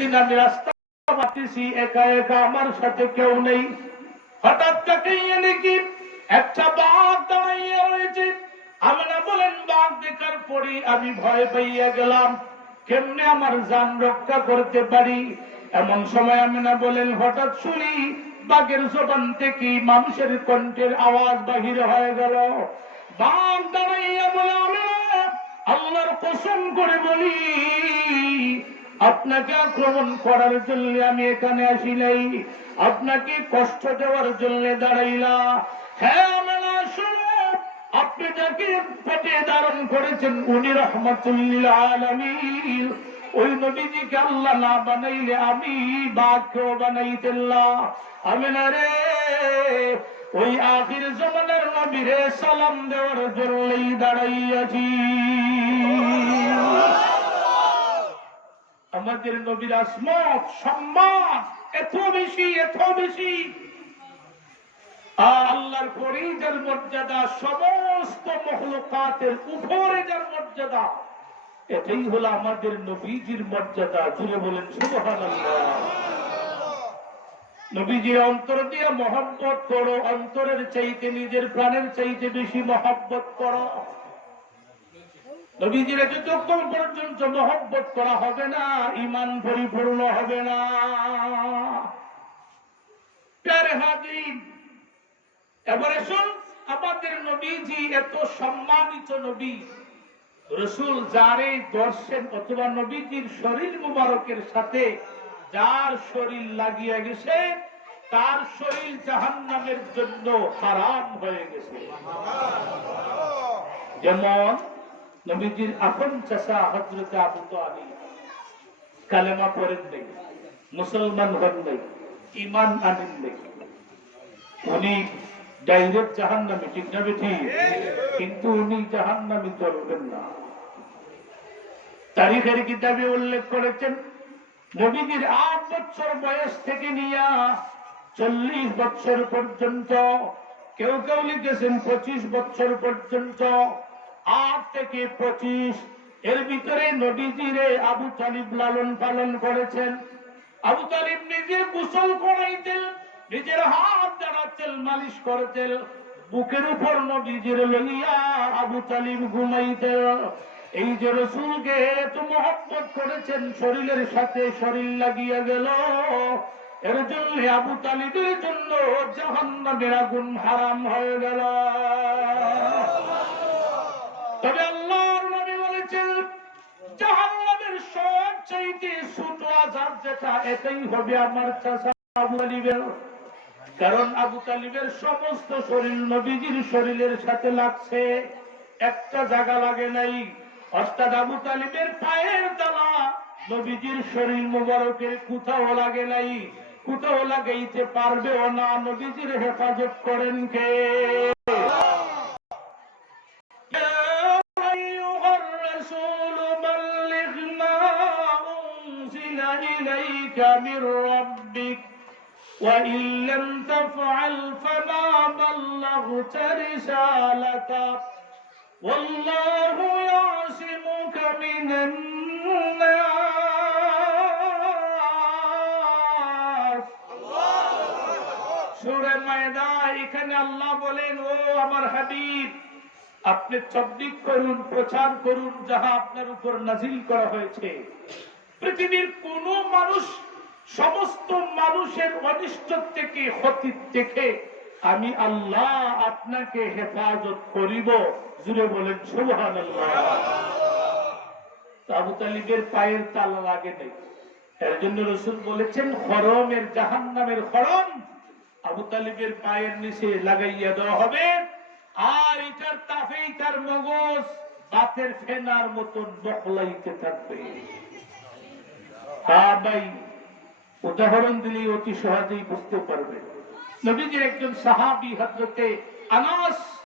একদিন আমি রাস্তা পাচ্ছি একা একা আমার সাথে কেউ নেই। হঠাৎ তাকাইয়ে নাকি একটা বাঘ দাঁড়াইয়া রয়েছে। আমি না বলেন, বাঘ দেখার পরে আমি ভয় পাইয়া গেলাম, কেমনে আমার যান রক্ষা করতে পারি? এমন সময় আমি না বলেন, হঠাৎ শুনি বাঘের জবান থেকে মানুষের কণ্ঠের আওয়াজ বাহির হয়ে গেল। বাঘ দাঁড়াইয়া বলে আল্লাহর কসম করে বলি আপনাকে আক্রমণ করার জন্য আমি এখানে আসি নাই। আপনাকে কষ্ট দেওয়ার জন্য দাঁড়াইলা। হ্যাঁ আপনি যাকে পেটে ধারণ করেছেন, উনি রহমতুল্লাহ আলমিন। ওই নবীজিকে আল্লাহ না বানাইলে আমি বাঘকেও বানাইতেল্লাহ আমি না রে, ওই আখির জমানের নবীরে সালাম দেওয়ার জন্যই দাঁড়াইয়াছি। আমাদের নবীর আসমত সম্মান, এত বেশি এত বেশি। আল্লাহর পরে যার মর্যাদা, সমস্ত মহলকাতের উপরে যার মর্যাদা, এটাই হলো আমাদের নবীজির মর্যাদা। জুড়ে বলেন নবীজির অন্তর দিয়ে মহব্বত করো, অন্তরের চাইতে নিজের প্রাণের চাইতে বেশি মহব্বত করো। নবীজির যতক্ষণ পর্যন্ত মহব্বত করা হবে না ইমান পরিপূর্ণ হবে না। এবারে শুন আমাদের নবীজি এত সম্মানিত নবী। রসুল যারে দর্শেন অথবা নবীজির শরীর মুবারকের সাথে যার শরীর লাগিয়ে গেছে, তার শরীর জাহান্নামের জন্য হারাম হয়ে গেছে। যেমন নবীজির আপন চাষা হজরত আবু আলী কালেমা পড়েন নেই, মুসলমান হন নেই ইমান আনেন নেই। উনি ডাইরেক্ট জাহান নামে ঠিক না কিন্তু উনি জাহান নামে চলবেন না। তারিখের কিতাবে উল্লেখ করেছেন, নবীজির আট বছর বয়স থেকে নিয়া চল্লিশ বছর পর্যন্ত, কেউ কেউ লিখেছেন পঁচিশ বছর পর্যন্ত আট থেকে পঁচিশ। এর ভিতরে নবীজিরে আবু তালিব লালন পালন করেছেন। আবু তালিব নিজে গোসল করাইতেন, নিজের হাত তেল মালিশ করতেন বুকের উপর নবীজির লইয়া আবু তালিব ঘুমাইতেন। এই যে রসুলকে এত মহব্বত করেছেন, শরীরের সাথে শরীর লাগিয়া গেল। এর জন্য আবু তালিবের জন্য জাহান্নামের আগুন হারাম হয়ে গেল। তবে আল্লাহর নবী বলেছেন, জাহান্নামের সব ছোট আজাব যেটা, এটাই হবে আমার চাষা আবু তালিবের। কারণ আবু তালিবের সমস্ত শরীর নবীজির শরীরের সাথে লাগছে, একটা জায়গা লাগে নাই। অর্থাৎ আবু তালিবের পায়ের দালা নবীজির শরীর মুবারকের কোথাও লাগে নাই। কোথাও লাগাইতে পারবেও না, নবীজির হেফাজত করেন কে? إليك من ربك وإن لم تفعل فما بلغت رسالته والله يعصمك من الناس সুরে ময়দা এখানে আল্লাহ বলেন ও আমার হাবিব আপনি তবলিক করুন প্রচার করুন যাহা আপনার উপর নাজিল করা হয়েছে পৃথিবীর কোন মানুষ, সমস্ত মানুষের অনিষ্ট থেকে ক্ষতি থেকে আমি আল্লাহ আপনাকে হেফাজত করিব। জুড়ে বলেন সুবহান আবু তালিবের পায়ের তালা লাগে নেই। এর জন্য রসুল বলেছেন হরমের জাহান্নামের হরম আবু তালিবের পায়ের নিচে লাগাইয়া দেওয়া হবে। আর এটার তাপে তার মগজ, বাতের ফেনার মতন বকলাইতে থাকবে। ভাই উদাহরণ দিলে অতি সহজেই বুঝতে পারবে। নবীজির একজন সাহাবি হজরতে আনাস